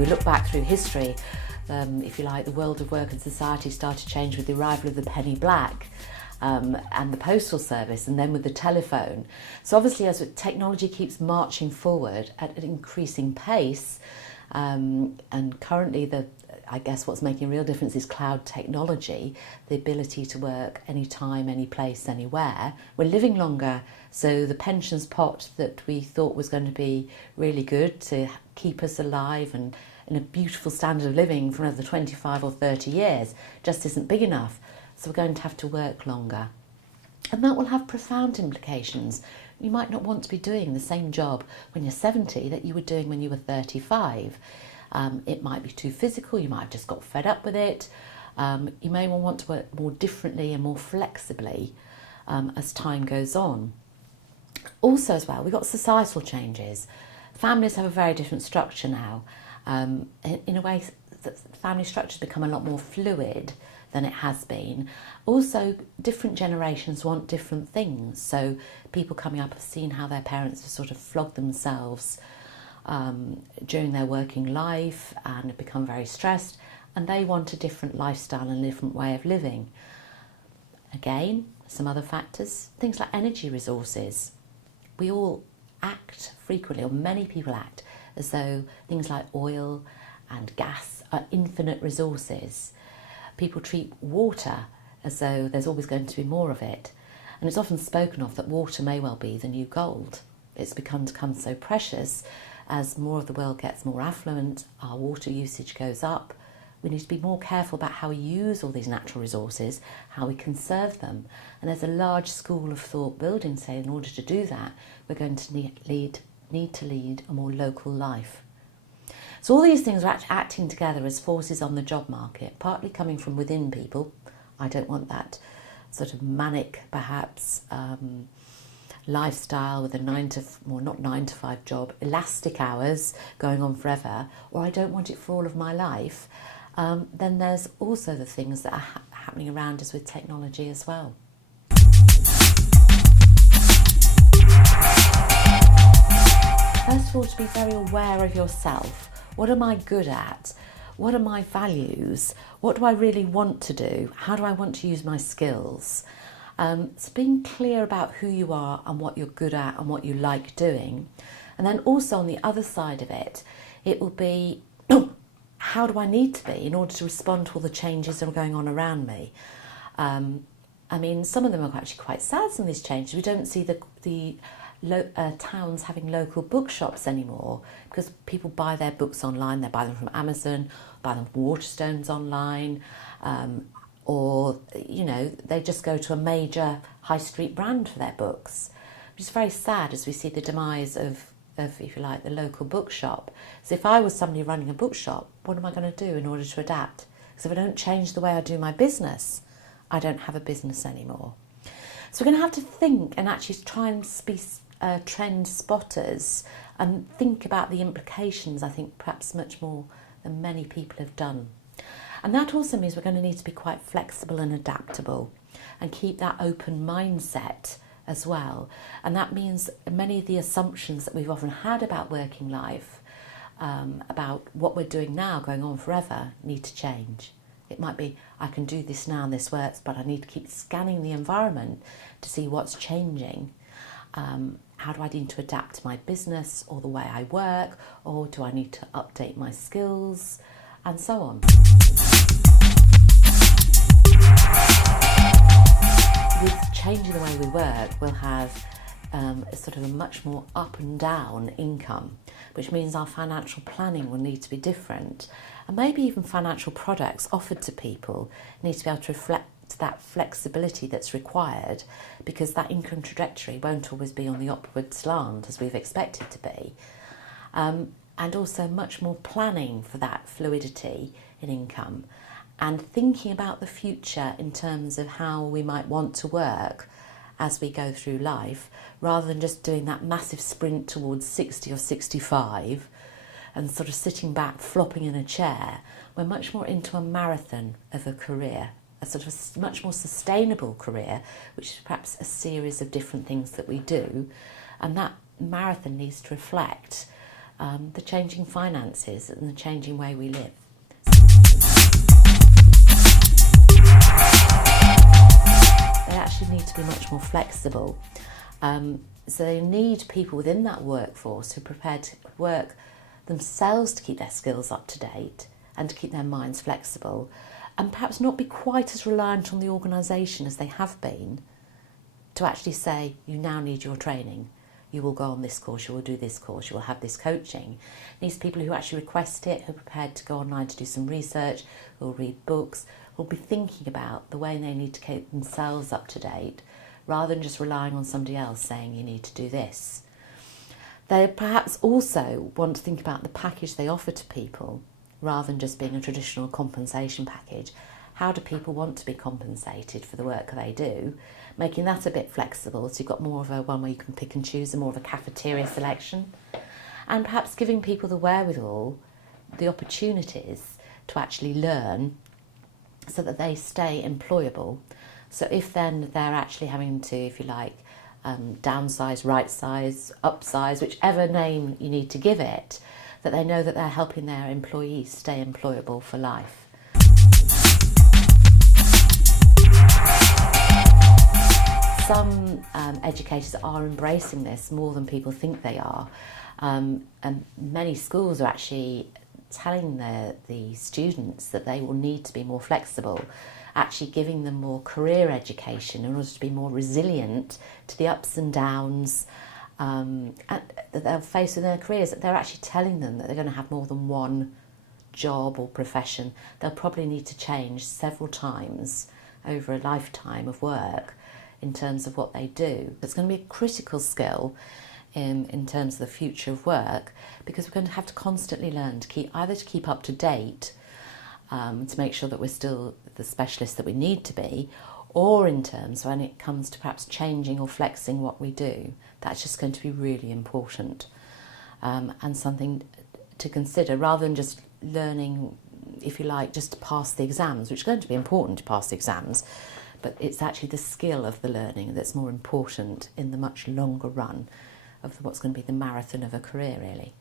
we look back through history, if you like, the world of work and society started to change with the arrival of the penny black and the postal service, and then with the telephone. So obviously, as technology keeps marching forward at an increasing pace, and currently I guess what's making a real difference is cloud technology, the ability to work anytime, any place, anywhere. We're living longer, so the pensions pot that we thought was going to be really good to keep us alive and in a beautiful standard of living for another 25 or 30 years just isn't big enough. So we're going to have to work longer. And that will have profound implications. You might not want to be doing the same job when you're 70 that you were doing when you were 35. It might be too physical, you might have just got fed up with it. You may want to work more differently and more flexibly as time goes on. Also as well, we've got societal changes. Families have a very different structure now. In a way, the family structure's become a lot more fluid than it has been. Also, different generations want different things. So people coming up have seen how their parents have sort of flogged themselves during their working life and have become very stressed, and they want a different lifestyle and a different way of living. Again, some other factors, things like energy resources. We all act frequently, or many people act, as though things like oil and gas are infinite resources. People treat water as though there's always going to be more of it. And it's often spoken of that water may well be the new gold. It's become so precious as more of the world gets more affluent, our water usage goes up. We need to be more careful about how we use all these natural resources, how we conserve them. And there's a large school of thought building, say, in order to do that, we're going to need to lead a more local life. So all these things are acting together as forces on the job market, partly coming from within people. I don't want that sort of manic, perhaps, lifestyle with a not 9 to 5 job, elastic hours going on forever, or I don't want it for all of my life. Then there's also the things that are happening around us with technology as well. First of all, to be very aware of yourself. What am I good at? What are my values? What do I really want to do? How do I want to use my skills? So being clear about who you are and what you're good at and what you like doing. And then also on the other side of it, it will be, how do I need to be in order to respond to all the changes that are going on around me? I mean, some of them are actually quite sad, some of these changes. We don't see the towns having local bookshops anymore because people buy their books online. They buy them from Amazon, buy them from Waterstones online, or, you know, they just go to a major high street brand for their books, which is very sad as we see the demise of, if you like, the local bookshop. So if I was somebody running a bookshop, what am I going to do in order to adapt? Because if I don't change the way I do my business, I don't have a business anymore. So we're going to have to think and actually try and be trend spotters and think about the implications, I think, perhaps much more than many people have done. And that also means we're going to need to be quite flexible and adaptable and keep that open mindset as well. And that means many of the assumptions that we've often had about working life, about what we're doing now going on forever, need to change. It might be, I can do this now and this works, but I need to keep scanning the environment to see what's changing. How do I need to adapt to my business or the way I work, or do I need to update my skills, and so on. With changing the way we work, we'll have sort of a much more up and down income, which means our financial planning will need to be different. And maybe even financial products offered to people need to be able to reflect that flexibility that's required, because that income trajectory won't always be on the upward slant as we've expected to be. And also much more planning for that fluidity in income and thinking about the future in terms of how we might want to work as we go through life, rather than just doing that massive sprint towards 60 or 65 and sort of sitting back, flopping in a chair. We're much more into a marathon of a career, a sort of a much more sustainable career, which is perhaps a series of different things that we do. And that marathon needs to reflect the changing finances and the changing way we live. They actually need to be much more flexible. So they need people within that workforce who are prepared to work themselves to keep their skills up to date and to keep their minds flexible, and perhaps not be quite as reliant on the organisation as they have been, to actually say, you now need your training. You will go on this course, you will do this course, you will have this coaching. It needs people who actually request it, who are prepared to go online to do some research, who will read books, who will be thinking about the way they need to keep themselves up to date, rather than just relying on somebody else saying you need to do this. They perhaps also want to think about the package they offer to people, rather than just being a traditional compensation package. How do people want to be compensated for the work they do? Making that a bit flexible, so you've got more of a one where you can pick and choose, and more of a cafeteria selection. And perhaps giving people the wherewithal, the opportunities to actually learn so that they stay employable. So if then they're actually having to, if you like, downsize, right size, upsize, whichever name you need to give it, that they know that they're helping their employees stay employable for life. Some educators are embracing this more than people think they are, and many schools are actually telling the students that they will need to be more flexible, actually giving them more career education in order to be more resilient to the ups and downs that they'll face in their careers. They're actually telling them that they're going to have more than one job or profession. They'll probably need to change several times over a lifetime of work in terms of what they do. It's going to be a critical skill in terms of the future of work, because we're going to have to constantly learn to keep up to date, to make sure that we're still the specialists that we need to be, or in terms when it comes to perhaps changing or flexing what we do. That's just going to be really important, and something to consider, rather than just learning, if you like, just to pass the exams, which is going to be important to pass the exams, but it's actually the skill of the learning that's more important in the much longer run of what's going to be the marathon of a career, really.